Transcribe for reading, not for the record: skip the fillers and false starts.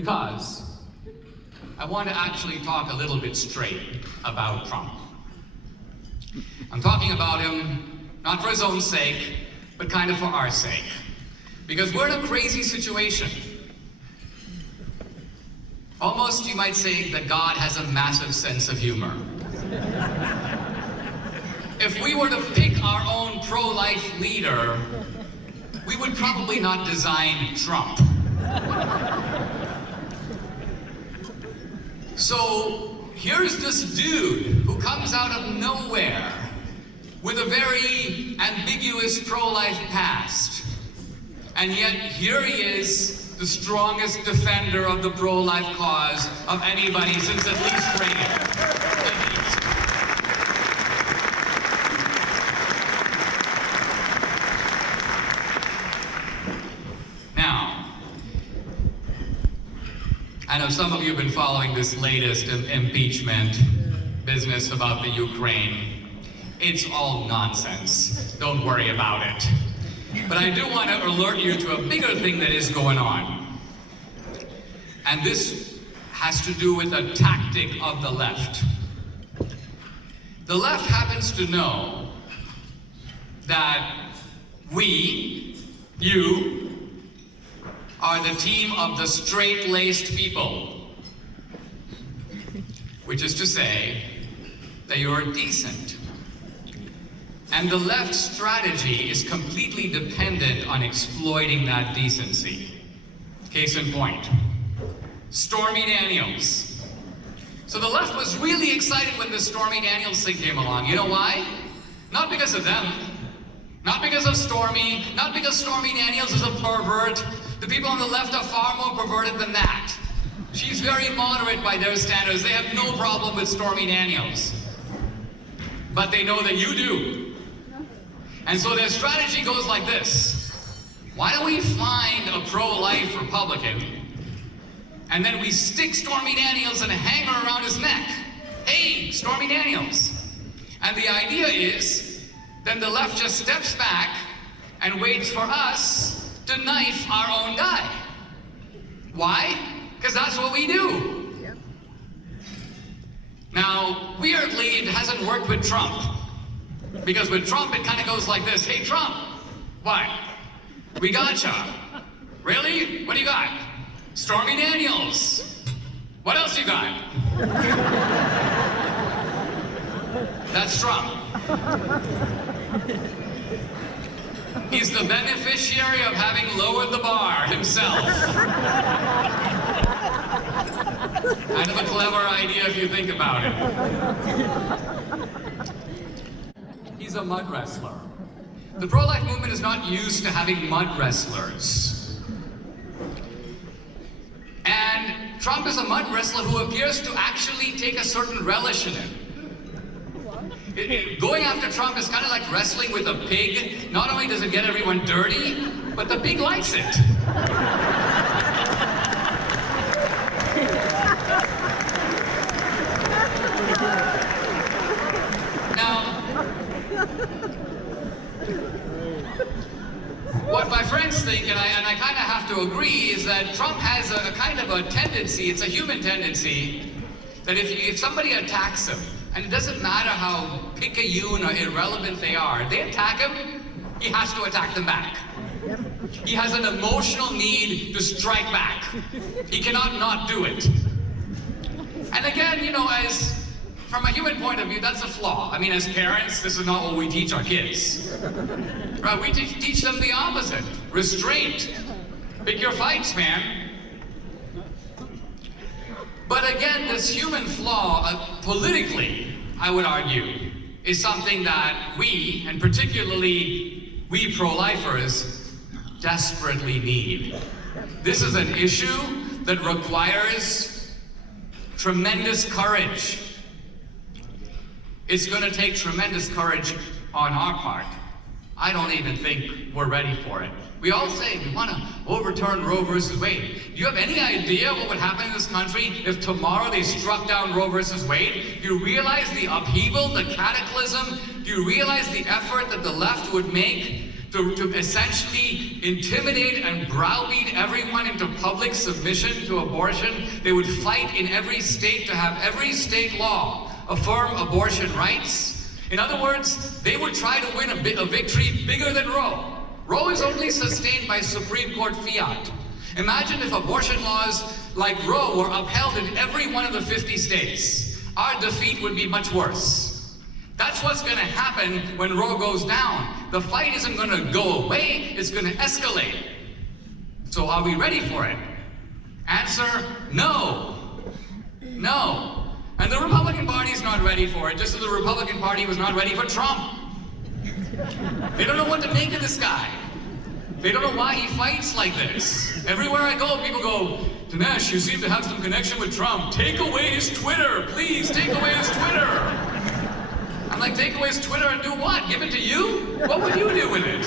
because I want to actually talk a little bit straight about Trump. I'm talking about him not for his own sake, but kind of for our sake. Because we're in a crazy situation. Almost, you might say, that God has a massive sense of humor. If we were to pick our own pro-life leader, we would probably not design Trump. So here's this dude who comes out of nowhere with a very ambiguous pro-life past. And yet here he is, the strongest defender of the pro-life cause of anybody since at least Reagan. I know some of you have been following this latest impeachment business about the Ukraine. It's all nonsense. Don't worry about it. But I do want to alert you to a bigger thing that is going on. And this has to do with a tactic of the left. The left happens to know that we, you, are the team of the straight-laced people, which is to say that you're decent. And the left's strategy is completely dependent on exploiting that decency. Case in point, Stormy Daniels. So the left was really excited when the Stormy Daniels thing came along. You know why? Not because of them, not because of Stormy, not because Stormy Daniels is a pervert. The people on the left are far more perverted than that. She's very moderate by their standards. They have no problem with Stormy Daniels. But they know that you do. And so their strategy goes like this. Why don't we find a pro-life Republican, and then we stick Stormy Daniels and hang her around his neck. Hey, Stormy Daniels. And the idea is, then the left just steps back and waits for us to knife our own guy. Why? Because that's what we do. Yep. Now, weirdly, it hasn't worked with Trump. Because with Trump, it kind of goes like this. Hey, Trump, what? We gotcha. Really? What do you got? Stormy Daniels. What else you got? That's Trump. He's the beneficiary of having lowered the bar himself. Kind of a clever idea if you think about it. He's a mud wrestler. The pro-life movement is not used to having mud wrestlers. And Trump is a mud wrestler who appears to actually take a certain relish in it. Going after Trump is kind of like wrestling with a pig. Not only does it get everyone dirty, but the pig likes it. Now, what my friends think, and I kind of have to agree, is that Trump has a kind of a tendency, it's a human tendency, that if somebody attacks him, and it doesn't matter how picayune or irrelevant they are, if they attack him, he has to attack them back. He has an emotional need to strike back. He cannot not do it. And again, you know, from a human point of view, that's a flaw. I mean, as parents, this is not what we teach our kids. Right? We teach them the opposite. Restraint. Pick your fights, man. But again, this human flaw, politically, I would argue, is something that we, and particularly we pro-lifers, desperately need. This is an issue that requires tremendous courage. It's going to take tremendous courage on our part. I don't even think we're ready for it. We all say we want to overturn Roe versus Wade. Do you have any idea what would happen in this country if tomorrow they struck down Roe versus Wade? Do you realize the upheaval, the cataclysm? Do you realize the effort that the left would make to essentially intimidate and browbeat everyone into public submission to abortion. They would fight in every state to have every state law affirm abortion rights. In other words, they would try to win a victory bigger than Roe. Roe is only sustained by Supreme Court fiat. Imagine if abortion laws like Roe were upheld in every one of the 50 states. Our defeat would be much worse. That's what's going to happen when Roe goes down. The fight isn't going to go away, it's going to escalate. So are we ready for it? Answer, no. No. And the Republican Party is not ready for it, just as the Republican Party was not ready for Trump. They don't know what to make of this guy. They don't know why he fights like this. Everywhere I go, people go, Dinesh, you seem to have some connection with Trump. Take away his Twitter, please, take away his Twitter. I'm like, take away his Twitter and do what? Give it to you? What would you do with it?